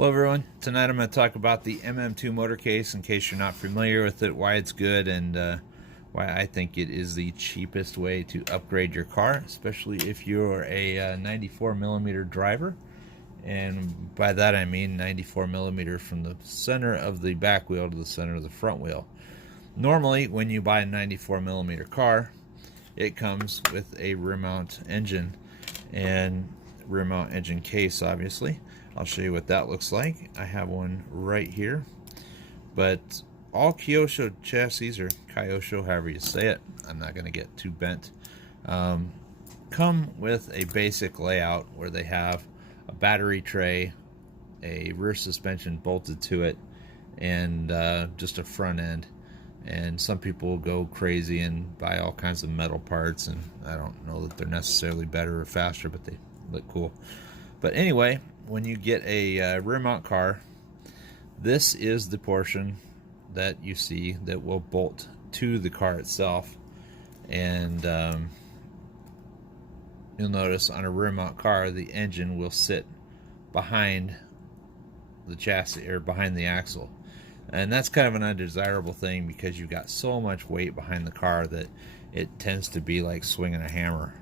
Hello everyone, tonight I'm going to talk about the MM2 motor case in case you're not familiar with it, why it's good, and why I think it is the cheapest way to upgrade your car, especially if you're a 94 millimeter driver. And by that I mean 94 millimeter from the center of the back wheel to the center of the front wheel. Normally when you buy a 94 millimeter car, it comes with a rear mount engine and rear mount engine case, obviously. I'll show you what that looks like. I have one right here. But all Kyosho chassis, or Kyosho, however you say it, I'm not going to get too bent, come with a basic layout where they have a battery tray, a rear suspension bolted to it, and just a front end. And some people will go crazy and buy all kinds of metal parts, and I don't know that they're necessarily better or faster, but they look cool. But anyway, when you get a rear mount car, this is the portion that you see that will bolt to the car itself. And you'll notice on a rear mount car, the engine will sit behind the chassis, or behind the axle. And that's kind of an undesirable thing because you've got so much weight behind the car that it tends to be like swinging a hammer.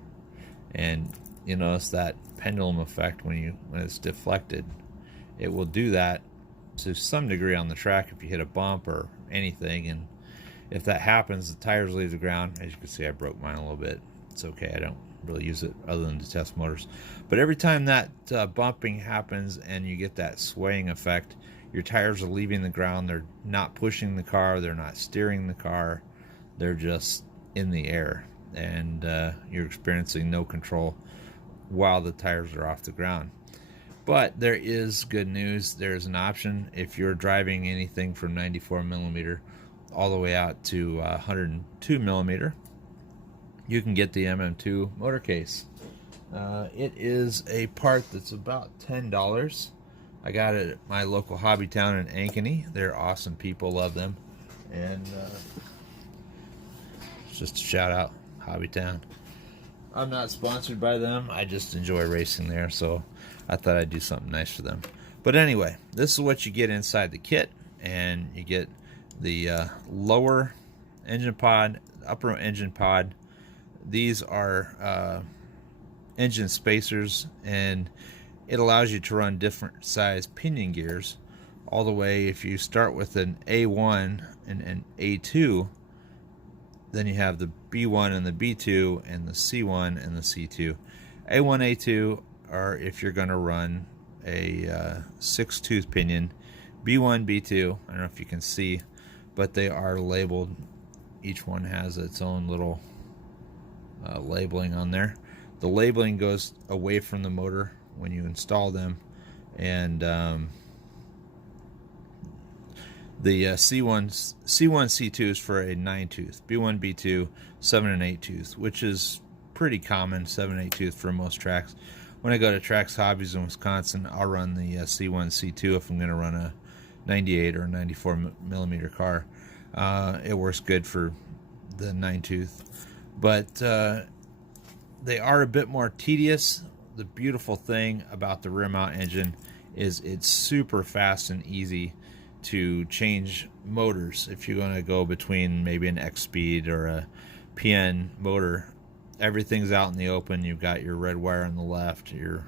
And you notice that pendulum effect when it's deflected. It will do that to some degree on the track if you hit a bump or anything. And if that happens, the tires leave the ground. As you can see, I broke mine a little bit. It's okay. I don't really use it other than to test motors. But every time that bumping happens and you get that swaying effect, your tires are leaving the ground. They're not pushing the car. They're not steering the car. They're just in the air. And you're experiencing no control while the tires are off the ground. But there is good news. There's an option if you're driving anything from 94 millimeter all the way out to 102 millimeter. You can get the MM2 motor case. It is a part that's about $10. I got it at my local hobby town in Ankeny. They're awesome people, love them. And just a shout out, Hobby Town. I'm not sponsored by them. I just enjoy racing there, so I thought I'd do something nice for them. But anyway, this is what you get inside the kit, and you get the lower engine pod, upper engine pod. These are engine spacers, and it allows you to run different size pinion gears all the way. If you start with an A1 and an A2, then you have the B1 and the B2 and the C1 and the C2. A1, A2 are if you're going to run a 6-tooth pinion. B1, B2, I don't know if you can see, but they are labeled. Each one has its own little labeling on there. The labeling goes away from the motor when you install them, and the C1, C2 is for a 9-tooth, B1, B2, 7 and 8 tooth, which is pretty common, 7, 8 tooth for most tracks. When I go to Tracks Hobbies in Wisconsin, I'll run the C1, C2 if I'm going to run a 98 or a 94 millimeter car. It works good for the 9-tooth, but they are a bit more tedious. The beautiful thing about the rear mount engine is it's super fast and easy to change motors. If you're going to go between maybe an X-Speed or a PN motor, everything's out in the open. You've got your red wire on the left, your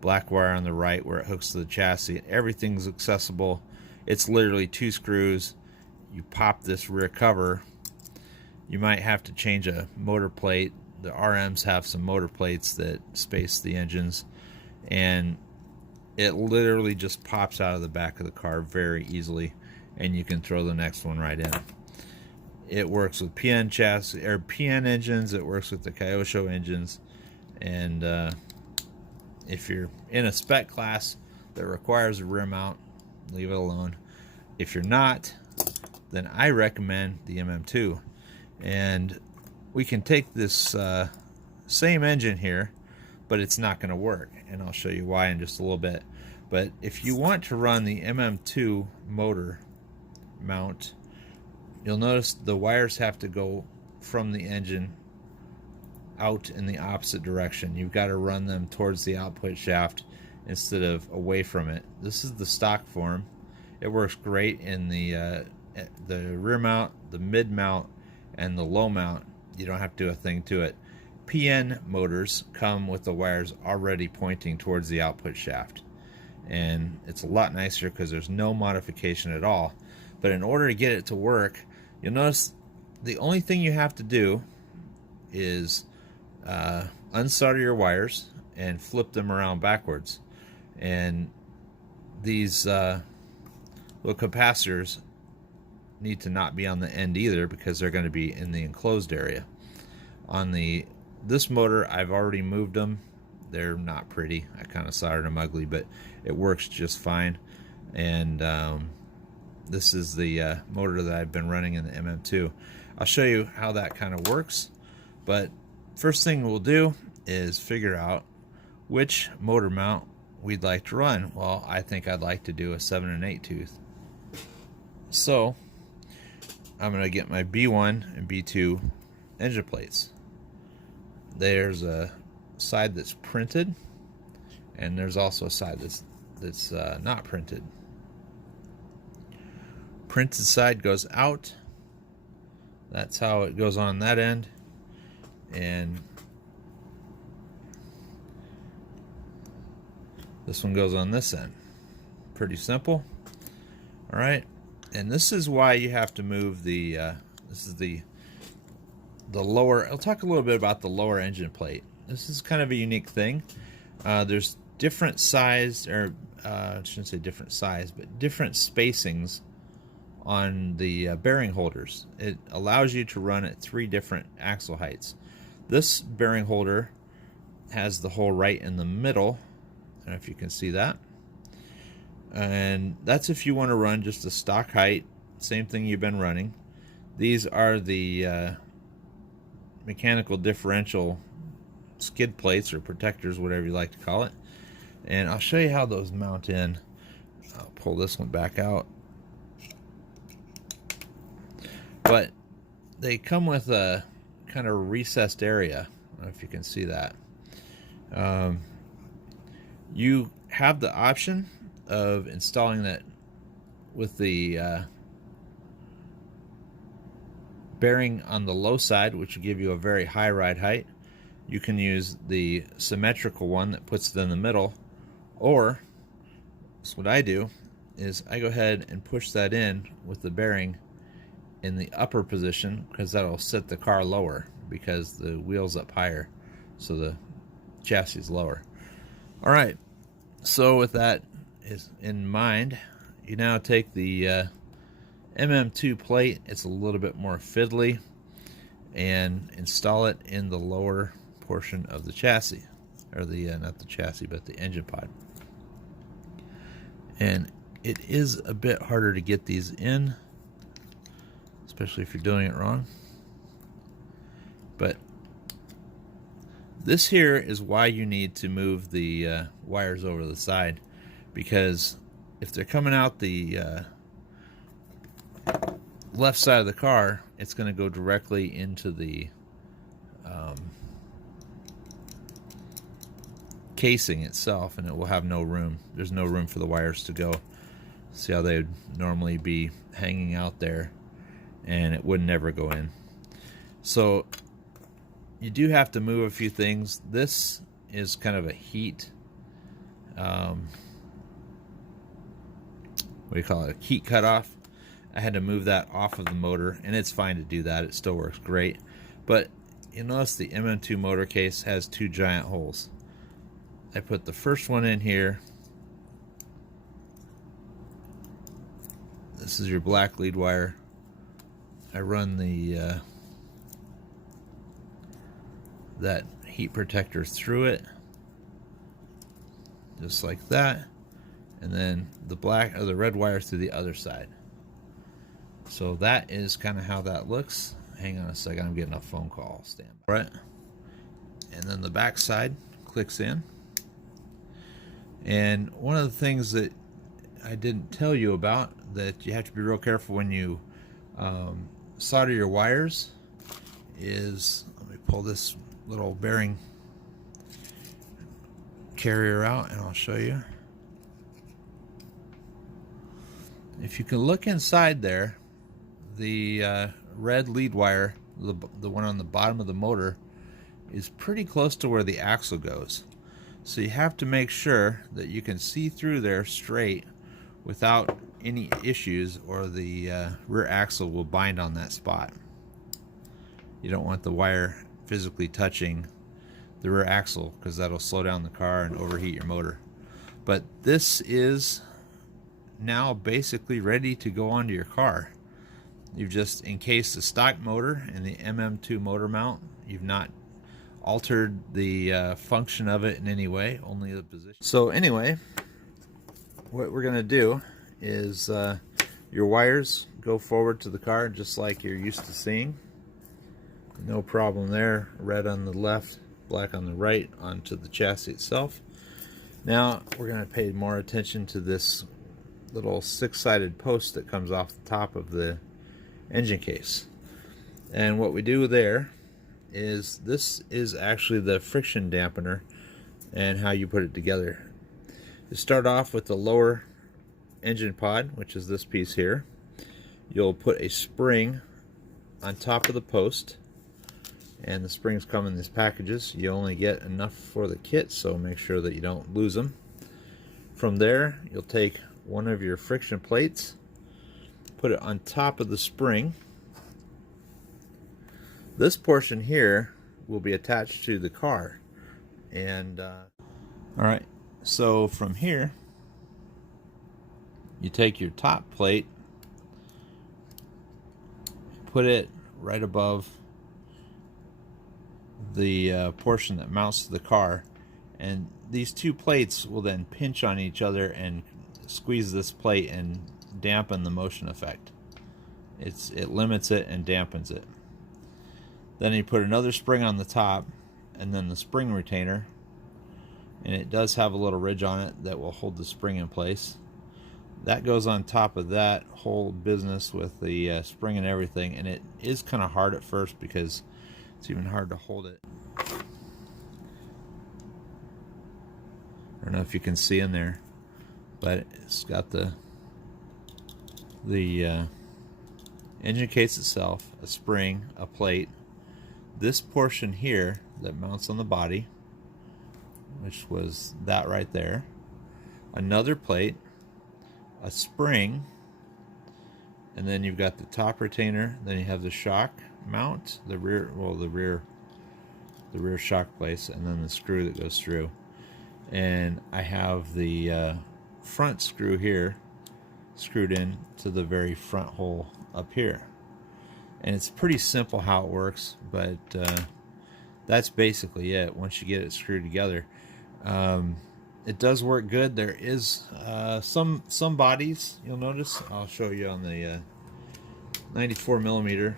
black wire on the right where it hooks to the chassis. Everything's accessible. It's literally 2 screws. You pop this rear cover. You might have to change a motor plate. The RMs have some motor plates that space the engines, and it literally just pops out of the back of the car very easily, and you can throw the next one right in. It works with PN chassis or PN engines. It works with the Kyosho engines, and if you're in a spec class that requires a rear mount, leave it alone. If you're not, then I recommend the MM2. And we can take this same engine here, but it's not going to work, and I'll show you why in just a little bit. But if you want to run the MM2 motor mount, you'll notice the wires have to go from the engine out in the opposite direction. You've got to run them towards the output shaft instead of away from it. This is the stock form. It works great in the rear mount, the mid mount, and the low mount. You don't have to do a thing to it. PN motors come with the wires already pointing towards the output shaft, and it's a lot nicer because there's no modification at all. But in order to get it to work, you'll notice the only thing you have to do is unsolder your wires and flip them around backwards. And these little capacitors need to not be on the end either, because they're going to be in the enclosed area. On this motor, I've already moved them. They're not pretty. I kind of soldered them ugly, but it works just fine. And this is the motor that I've been running in the MM2. I'll show you how that kind of works, but first thing we'll do is figure out which motor mount we'd like to run. Well, I think I'd like to do a 7 and 8 tooth. So I'm going to get my B1 and B2 engine plates. There's a side that's printed, and there's also a side that's not printed. Printed side goes out. That's how it goes on that end, and this one goes on this end. Pretty simple. All right, and this is why you have to move the this is the lower. I'll talk a little bit about the lower engine plate. This is kind of a unique thing. There's different size, or I shouldn't say different size, but different spacings on the bearing holders. It allows you to run at 3 different axle heights. This bearing holder has the hole right in the middle. I don't know if you can see that. And that's if you want to run just a stock height, same thing you've been running. These are the mechanical differential skid plates or protectors, whatever you like to call it. And I'll show you how those mount in. I'll pull this one back out. But they come with a kind of recessed area. I don't know if you can see that. You have the option of installing that with the bearing on the low side, which will give you a very high ride height. You can use the symmetrical one that puts it in the middle, or so what I do is I go ahead and push that in with the bearing in the upper position, because that'll set the car lower, because the wheel's up higher, so the chassis is lower. All right, so with that is in mind, you now take the MM2 plate. It's a little bit more fiddly, and install it in the lower portion of the chassis, or the not the chassis, but the engine pod. And it is a bit harder to get these in, especially if you're doing it wrong. But this here is why you need to move the wires over to the side, because if they're coming out the left side of the car, it's going to go directly into the casing itself, and it will have no room. There's no room for the wires to go. See how they would normally be hanging out there, and it would never go in. So you do have to move a few things. This is kind of a heat what do you call it, a heat cutoff. I had to move that off of the motor, and it's fine to do that. It still works great. But you notice the MM2 motor case has 2 giant holes. I put the first one in here. This is your black lead wire. I run the that heat protector through it, just like that, and then the black or the red wire through the other side. So that is kind of how that looks. Hang on a second, I'm getting a phone call. Stand by. Right, and then the back side clicks in. And one of the things that I didn't tell you about that you have to be real careful when you solder your wires is, let me pull this little bearing carrier out and I'll show you. If you can look inside there, the red lead wire, the one on the bottom of the motor, is pretty close to where the axle goes. So you have to make sure that you can see through there straight without any issues, or the rear axle will bind on that spot. You don't want the wire physically touching the rear axle, because that'll slow down the car and overheat your motor. But this is now basically ready to go onto your car. You've just encased the stock motor and the MM2 motor mount. You've not altered the function of it in any way, only the position. So anyway, what we're gonna do is your wires go forward to the car just like you're used to seeing. No problem there. Red on the left, black on the right, onto the chassis itself. Now we're going to pay more attention to this little six-sided post that comes off the top of the engine case. And what we do there is, this is actually the friction dampener and how you put it together. You start off with the lower engine pod, which is this piece here. You'll put a spring on top of the post, and the springs come in these packages. You only get enough for the kit, so make sure that you don't lose them. From there, you'll take one of your friction plates, put it on top of the spring. This portion here will be attached to the car. And alright, so from here, you take your top plate, put it right above the portion that mounts to the car, and these two plates will then pinch on each other and squeeze this plate and dampen the motion effect. It limits it and dampens it. Then you put another spring on the top, and then the spring retainer, and it does have a little ridge on it that will hold the spring in place. That goes on top of that whole business with the spring and everything, and it is kind of hard at first because it's even hard to hold it. I don't know if you can see in there, but it's got the engine case itself, a spring, a plate, this portion here that mounts on the body, which was that right there, another plate, a spring, and then you've got the top retainer. Then you have the shock mount, the rear shock place, and then the screw that goes through. And I have the front screw here screwed in to the very front hole up here. And it's pretty simple how it works, but that's basically it once you get it screwed together. It does work good. There is some bodies, you'll notice, I'll show you on the 94 millimeter.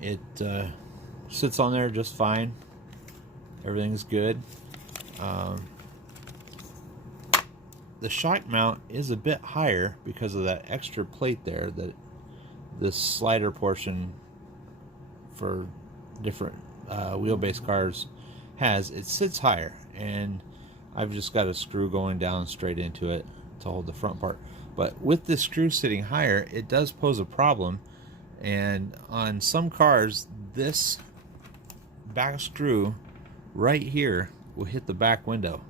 It sits on there just fine. Everything's good. The shock mount is a bit higher because of that extra plate there, that this slider portion for different wheelbase cars has. It sits higher, and I've just got a screw going down straight into it to hold the front part. But with this screw sitting higher, it does pose a problem, and on some cars this back screw right here will hit the back window.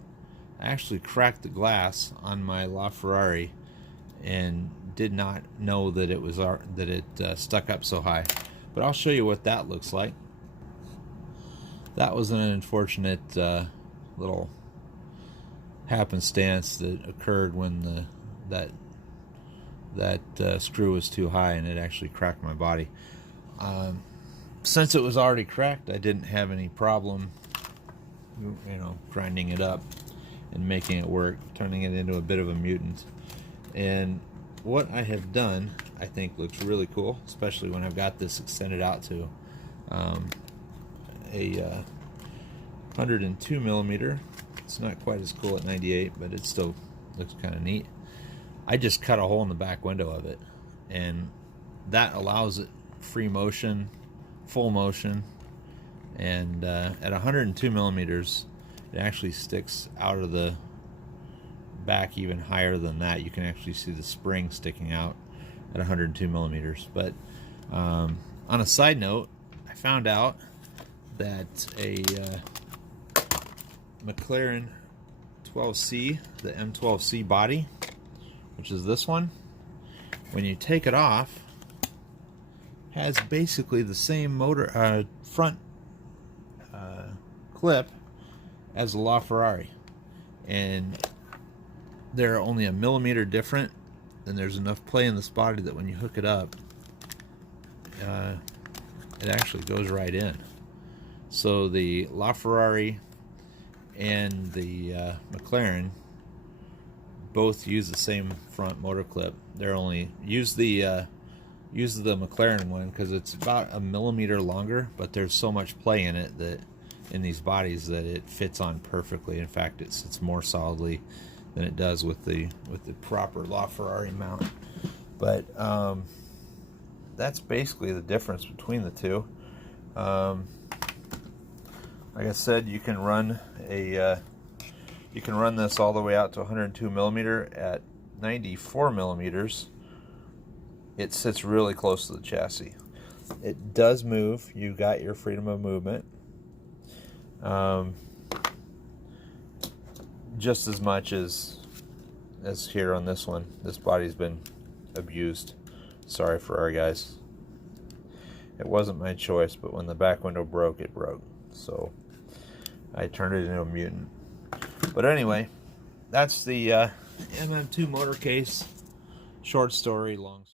I actually cracked the glass on my LaFerrari and did not know that it was stuck up so high. But I'll show you what that looks like. That was an unfortunate little happenstance that occurred when that screw was too high, and it actually cracked my body. Since it was already cracked, I didn't have any problem, grinding it up and making it work, turning it into a bit of a mutant. And what I have done, I think, looks really cool, especially when I've got this extended out to a 102 millimeter. It's not quite as cool at 98, but it still looks kind of neat. I just cut a hole in the back window of it, and that allows it free motion, full motion, and at 102 millimeters, It actually sticks out of the back even higher than that. You can actually see the spring sticking out at 102 millimeters. But on a side note, I found out that a McLaren 12C, the M12C body, which is this one, when you take it off, has basically the same motor front clip as the LaFerrari, and they're only a millimeter different, and there's enough play in this body that when you hook it up, it actually goes right in. So the LaFerrari and the McLaren both use the same front motor clip. They're only use the McLaren one because it's about a millimeter longer, but there's so much play in it that in these bodies that it fits on perfectly. In fact, it sits more solidly than it does with the proper LaFerrari mount. But that's basically the difference between the two. Like I said, you can run this all the way out to 102 millimeter. At 94 millimeters, it sits really close to the chassis. It does move. You got your freedom of movement, just as much as here on this one. This body's been abused. Sorry for our guys. It wasn't my choice, but when the back window broke, it broke. So I turned it into a mutant. But anyway, that's the MM2 motor case. Short story, long story.